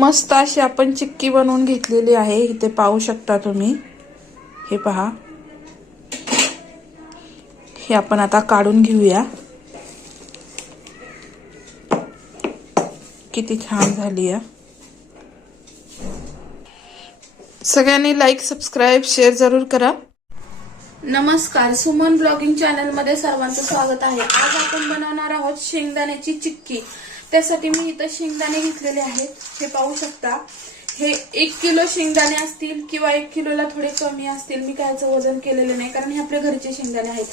मस्त अशी आपण चिक्की बनवून घेतलेली आहे. इथे पाहू शकता तुम्ही. हे पहा. हे आपण आता काढून घेऊया. किती छान झाली आहे. सगळ्यांनी लाईक सबस्क्राईब शेअर जरूर करा. नमस्कार सुमन ब्लॉगिंग चॅनलमध्ये सर्वांचं स्वागत आहे. आज आपण बनवणार आहोत शेंगदाण्याची चिक्की. त्यासाठी मी इथं शेंगदाणे घेतलेले आहेत. हे पाहू शकता. हे एक किलो शेंगदाणे असतील किंवा एक किलोला थोडे कमी असतील मी काय वजन केलेलं नाही कारण हे आपल्या घरचे शेंगदाणे आहेत.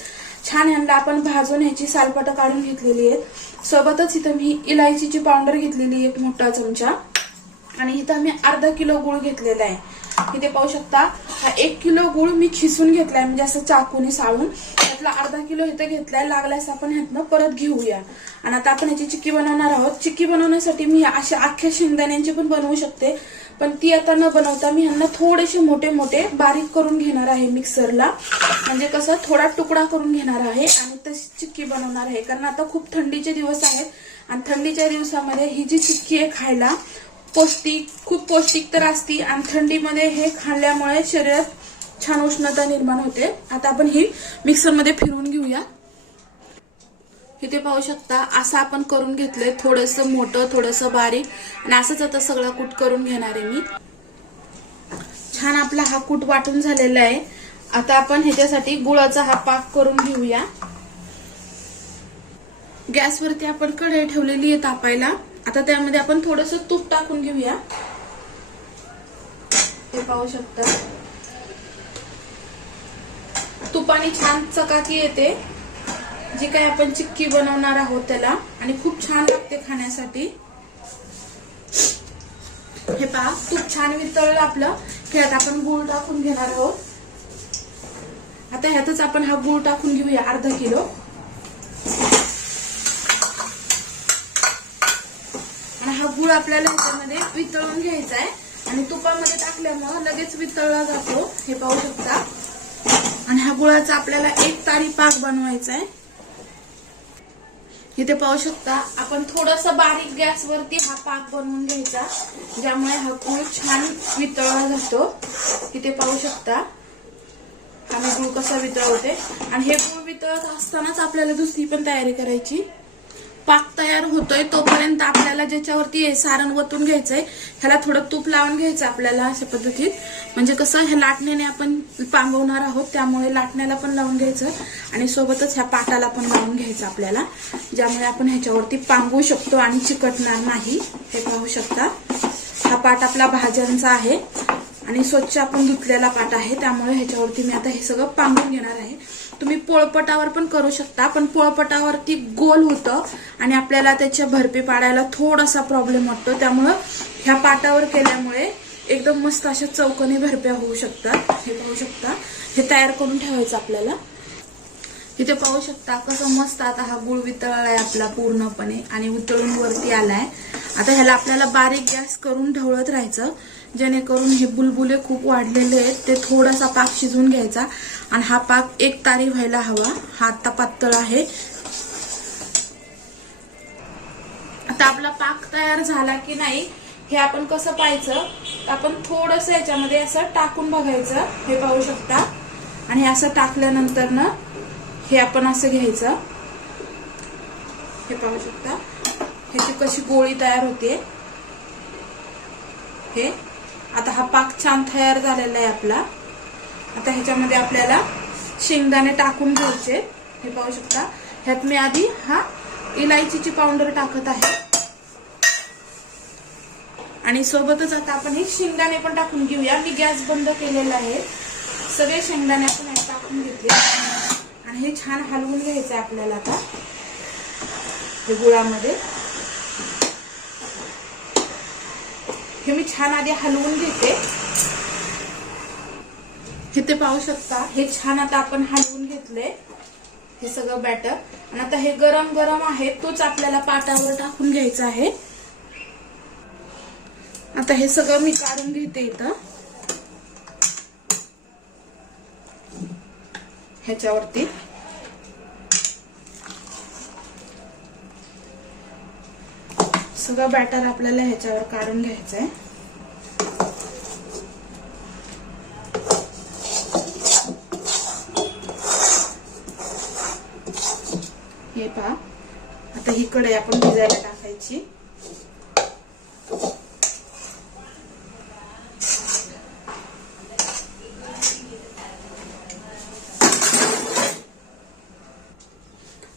छान ह्यांना आपण भाजून ह्याची सालपाटं काढून घेतलेली आहेत. सोबतच इथं मी इलायचीची पावडर घेतलेली एक मोठा चमचा. आणि इथं मी अर्धा किलो गुळ घेतलेला आहे. इथे पाहू शकता. हा एक किलो गुळ मी खिसून घेतलाय म्हणजे असं चाकूने साळून. त्यातला अर्धा किलो इथं घेतलाय लागल्यास आपण ह्यातनं परत घेऊया. आणि आता आपण ह्याची चिक्की बनवणार आहोत. चिक्की बनवण्यासाठी मी अशा अख्ख्या शेंगदाण्यांची पण बनवू शकते. पण ती आता न बनवता मी ह्यांना थोडेसे मोठे मोठे बारीक करून घेणार आहे मिक्सरला. म्हणजे कसं थोडा तुकडा करून घेणार आहे आणि तशी चिक्की बनवणार आहे. कारण आता खूप थंडीचे दिवस आहेत आणि थंडीच्या दिवसामध्ये ही जी चिक्की आहे खायला पौष्टिक खूप पौष्टिक तर असती आणि थंडीमध्ये हे खाल्ल्यामुळे शरीरात छान उष्णता निर्माण होते. आता आपण ही मिक्सरमध्ये फिरवून घेऊया. इथे पाहू शकता असं आपण करून घेतलंय. थोडस मोठं थोडस बारीक. आणि असंच आता सगळा कूट करून घेणार आहे मी. छान आपला हा कूट वाटून झालेला आहे. आता आपण ह्याच्यासाठी गुळाचा हा पाक करून घेऊया. गॅसवरती आपण कढई ठेवलेली आहे तापायला. आता त्यामध्ये आपण थोडस तूप टाकून घेऊया. हे पाहू शकता. तुपाने छान चकाकी येते. जी काही आपण चिक्की बनवणार आहोत त्याला. आणि खूप छान लागते खाण्यासाठी. हे पहा तूप छान वितळलं आपलं. की आता आपण गुळ टाकून घेणार आहोत. आता ह्यातच आपण हा गुळ टाकून घेऊया अर्धा किलो आणि हा गुळ आपल्याला याच्यामध्ये वितळून घ्यायचा आहे. आणि तुपामध्ये टाकल्यामुळं लगेच वितळला जातो. हे पाहू शकता. आणि ह्या गुळाचा आपल्याला एक तारी पाक बनवायचा आहे. इथे पाहू शकता आपण थोडस बारीक गॅसवरती हा पाक बनवून घ्यायचा. ज्यामुळे हा गुळ छान वितळला जातो. इथे पाहू शकता आम्ही गुळ कसा वितळवते आणि हे गुळ वितळत असतानाच आपल्याला दुसरी पण तयारी करायची. पाक तयार होतोय तोपर्यंत आपल्याला ज्याच्यावरती सारण वतून घ्यायचंय ह्याला थोडं तूप लावून घ्यायचं आपल्याला अशा पद्धतीत. म्हणजे कसं ह्या लाटण्याने आपण पांगवणार आहोत त्यामुळे लाटण्याला पण लावून घ्यायचं आणि सोबतच ह्या पाटाला पण लावून घ्यायचं आपल्याला ज्यामुळे आपण ह्याच्यावरती पांगवू शकतो आणि चिकटणार नाही. हे पाहू शकता. हा पाट आपला भाज्यांचा आहे आणि स्वच्छ आपण धुतलेला पाट आहे त्यामुळे ह्याच्यावरती मी आता हे सगळं पांगून घेणार आहे. तुम्ही पोळपटावर पण करू शकता. पण पोळपटावरती गोल होतं आणि आपल्याला त्याच्या भरपी पाडायला थोडासा प्रॉब्लेम वाटतो. त्यामुळं ह्या पाटावर केल्यामुळे एकदम मस्त अशा चौकनी भरप्या होऊ शकतात. हे पाहू शकता. हे तयार करून ठेवायचं आपल्याला. इथे पाहू शकता कसं मस्त आता हा गुळ वितळलाय आपला पूर्णपणे आणि उतळून वरती आलाय. आता ह्याला आपल्याला बारीक गॅस करून ढवळत राहायचं. जेणेकरून हे बुलबुले खूप वाढलेले आहेत. ते थोडासा पाक शिजवून घ्यायचा आणि हा पाक एक तारी व्हायला हवा. हा आता पातळ आहे. आता आपला पाक तयार झाला की नाही हे आपण कसं पाहायचं? आपण थोडस याच्यामध्ये असं टाकून बघायचं. हे पाहू शकता. आणि असं टाकल्यानंतर ना हे आपण असं घ्यायचं. हे पाहू शकता. ह्याची कशी गोळी तयार होते. हे आता हा पाक छान तयार झालेला आहे आपला. आता ह्याच्यामध्ये आपल्याला शेंगदाणे टाकून घ्यायचे. हे पाहू शकता. ह्यात मी आधी हा इलायचीची पावडर टाकत आहे. आणि सोबतच आता आपण हे शेंगदाणे पण टाकून घेऊया. मी गॅस बंद केलेला आहे. सगळे शेंगदाणे आपण टाकून घेतले. आणि हे छान हलवून घ्यायचं आहे आपल्याला आता. हे गुळामध्ये. हे मी छान आधी हलवून घेते. हे ते पाहू शकता हे छान आता आपण हलवून घेतले. हे सगळं बॅटर आणि आता हे गरम गरम आहे तोच आपल्याला पाटावर टाकून घ्यायचा आहे. आता हे सगळं मी काढून घेते इथं. ह्याच्यावरती. सगळं बॅटर आपल्याला ह्याच्यावर काढून घ्यायचं आहे हे पहा. आता ही कढई आपण भिजायला टाकायची.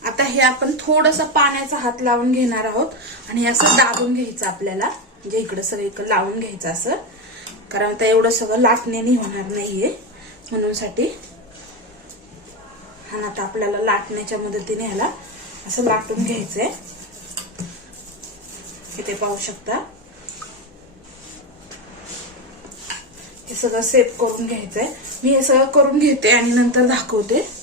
आता हे आपण थोडासा पाण्याचा हात लावून घेणार आहोत आणि असं दाबून घ्यायचं आपल्याला. म्हणजे इकडं सगळं इकडं लावून घ्यायचं असं. कारण आता एवढं सगळं लाटण्याने होणार नाहीये. म्हणून साठी आणि आता आपल्याला लाटण्याच्या मदतीने ह्याला असं लाटून घ्यायचंय. इथे पाहू शकता. हे सगळं सेप करून घ्यायचंय. मी हे सगळं करून घेते आणि नंतर दाखवते.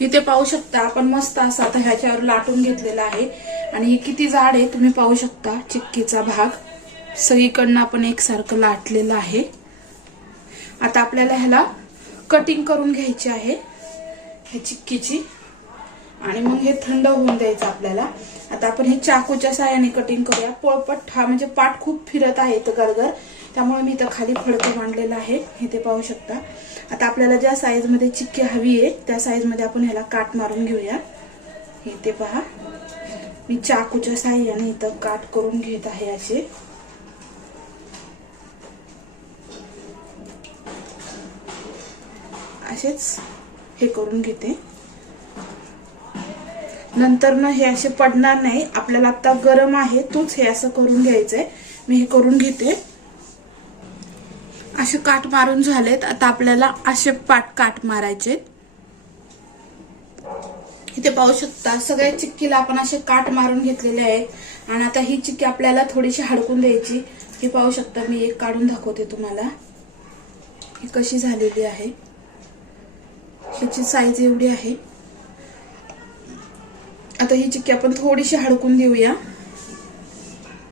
इथे पाहू शकता आपण मस्त असं आता ह्याच्यावर लाटून घेतलेला आहे. आणि हे किती जाड आहे तुम्ही पाहू शकता चिक्कीचा भाग. सगळीकडनं आपण एकसारखं लाटलेलं आहे. आता आपल्याला ह्याला कटिंग करून घ्यायची आहे ह्या चिक्कीची. आणि मग हे थंड होऊन द्यायचं आपल्याला. आता आपण हे चाकूच्या साह्याने कटिंग करूया. पोळपट हा म्हणजे पाठ खूप फिरत आहे तर गरगर त्यामुळे मी इथं खाली फडकं मांडलेलं आहे. हे ते पाहू शकता. आता आपल्याला ज्या साईजमध्ये चिक्की हवी आहे त्या साईजमध्ये आपण ह्याला काट मारून घेऊया. हे ते पहा. मी चाकूच्या साह्याने इथं काट करून घेत आहे असे. असेच हे करून घेते. नंतर ना हे असे पडणार नाही. आपल्याला आता गरम आहे तूच हे असं करून घ्यायचंय. मी हे करून घेते. असे काट मारून झालेत. आता आपल्याला असे पाट काट मारायचे इथे पाहू शकता सगळ्या चिक्कीला आपण असे काट मारून घेतलेले आहेत. आणि आता ही चिक्की आपल्याला थोडीशी हडकून द्यायची. ही पाहू शकता मी एक काढून दाखवते तुम्हाला. ही कशी झालेली आहे. ह्याची साईज एवढी आहे. आता ही चिक्की आपण थोडीशी हडकून देऊया.